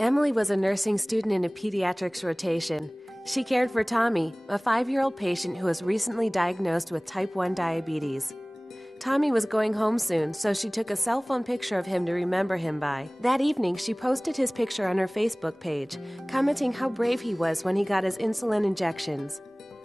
Emily was a nursing student in a pediatrics rotation. She cared for Tommy, a 5-year-old patient who was recently diagnosed with type 1 diabetes. Tommy was going home soon, so she took a cell phone picture of him to remember him by. That evening, she posted his picture on her Facebook page, commenting how brave he was when he got his insulin injections.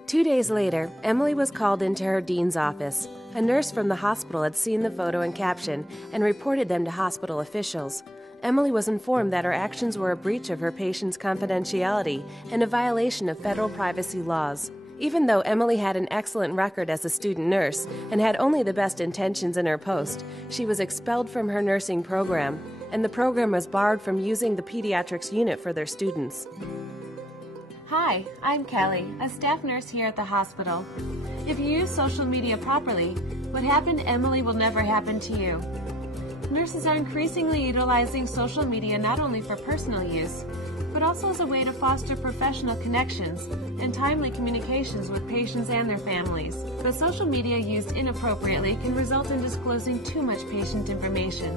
2 days later, Emily was called into her dean's office. A nurse from the hospital had seen the photo and caption and reported them to hospital officials. Emily was informed that her actions were a breach of her patient's confidentiality and a violation of federal privacy laws. Even though Emily had an excellent record as a student nurse and had only the best intentions in her post, she was expelled from her nursing program, and the program was barred from using the pediatrics unit for their students. Hi, I'm Kelly, a staff nurse here at the hospital. If you use social media properly, what happened to Emily will never happen to you. Nurses are increasingly utilizing social media not only for personal use, but also as a way to foster professional connections and timely communications with patients and their families. But social media used inappropriately can result in disclosing too much patient information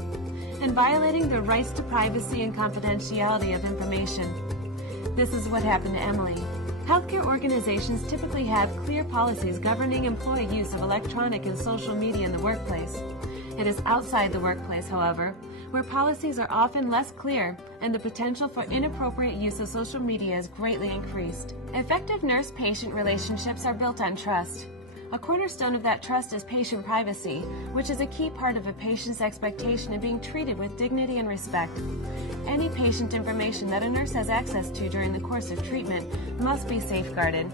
and violating the rights to privacy and confidentiality of information. This is what happened to Emily. Healthcare organizations typically have clear policies governing employee use of electronic and social media in the workplace. It is outside the workplace, however, where policies are often less clear and the potential for inappropriate use of social media is greatly increased. Effective nurse-patient relationships are built on trust. A cornerstone of that trust is patient privacy, which is a key part of a patient's expectation of being treated with dignity and respect. Any patient information that a nurse has access to during the course of treatment must be safeguarded.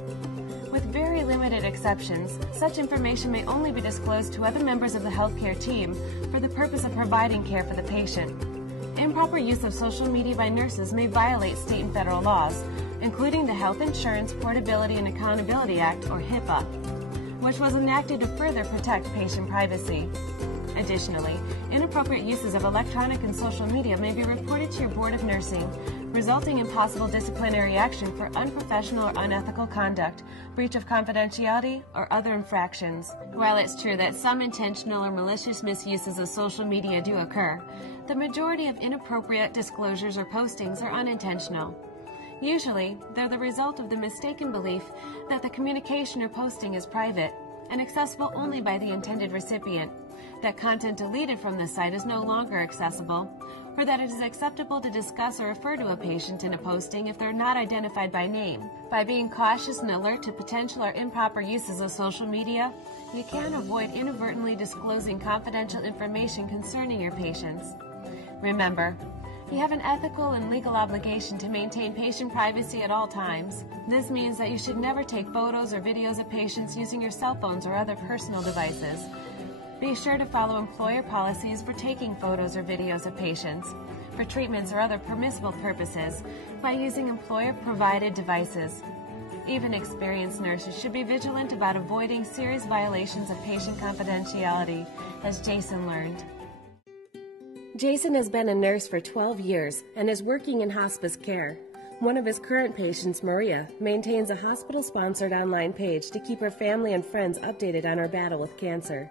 With very limited exceptions, such information may only be disclosed to other members of the healthcare team for the purpose of providing care for the patient. Improper use of social media by nurses may violate state and federal laws, including the Health Insurance Portability and Accountability Act, or HIPAA, which was enacted to further protect patient privacy. Additionally, inappropriate uses of electronic and social media may be reported to your Board of Nursing, resulting in possible disciplinary action for unprofessional or unethical conduct, breach of confidentiality, or other infractions. While it's true that some intentional or malicious misuses of social media do occur, the majority of inappropriate disclosures or postings are unintentional. Usually, they're the result of the mistaken belief that the communication or posting is private and accessible only by the intended recipient, that content deleted from the site is no longer accessible, or that it is acceptable to discuss or refer to a patient in a posting if they're not identified by name. By being cautious and alert to potential or improper uses of social media, you can avoid inadvertently disclosing confidential information concerning your patients. Remember, you have an ethical and legal obligation to maintain patient privacy at all times. This means that you should never take photos or videos of patients using your cell phones or other personal devices. Be sure to follow employer policies for taking photos or videos of patients for treatments or other permissible purposes by using employer-provided devices. Even experienced nurses should be vigilant about avoiding serious violations of patient confidentiality, as Jason learned. Jason has been a nurse for 12 years and is working in hospice care. One of his current patients, Maria, maintains a hospital-sponsored online page to keep her family and friends updated on her battle with cancer.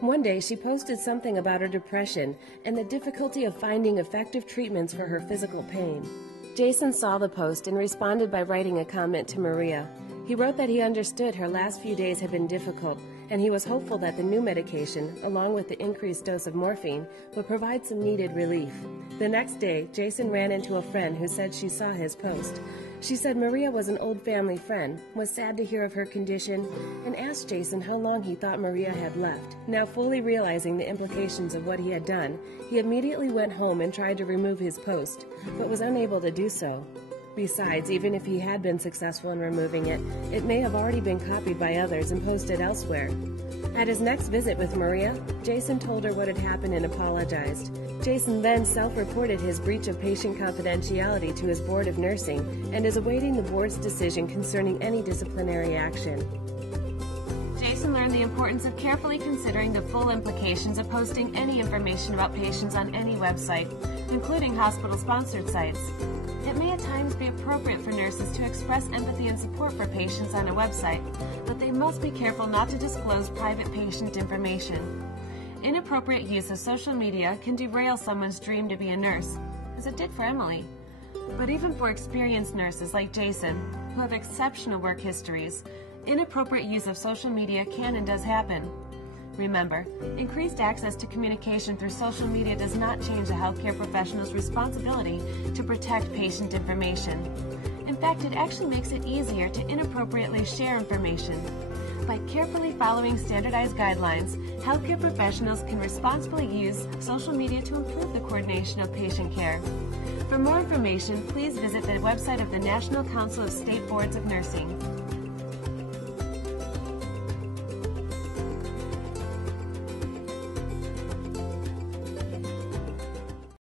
One day, she posted something about her depression and the difficulty of finding effective treatments for her physical pain. Jason saw the post and responded by writing a comment to Maria. He wrote that he understood her last few days had been difficult, and he was hopeful that the new medication, along with the increased dose of morphine, would provide some needed relief. The next day, Jason ran into a friend who said she saw his post. She said Maria was an old family friend, was sad to hear of her condition, and asked Jason how long he thought Maria had left. Now fully realizing the implications of what he had done, he immediately went home and tried to remove his post, but was unable to do so. Besides, even if he had been successful in removing it, it may have already been copied by others and posted elsewhere. At his next visit with Maria, Jason told her what had happened and apologized. Jason then self-reported his breach of patient confidentiality to his Board of Nursing and is awaiting the board's decision concerning any disciplinary action. Jason learned the importance of carefully considering the full implications of posting any information about patients on any website, including hospital-sponsored sites. It may at times be appropriate for nurses to express empathy and support for patients on a website, but they must be careful not to disclose private patient information. Inappropriate use of social media can derail someone's dream to be a nurse, as it did for Emily. But even for experienced nurses like Jason, who have exceptional work histories, inappropriate use of social media can and does happen. Remember, increased access to communication through social media does not change a healthcare professional's responsibility to protect patient information. In fact, it actually makes it easier to inappropriately share information. By carefully following standardized guidelines, healthcare professionals can responsibly use social media to improve the coordination of patient care. For more information, please visit the website of the National Council of State Boards of Nursing.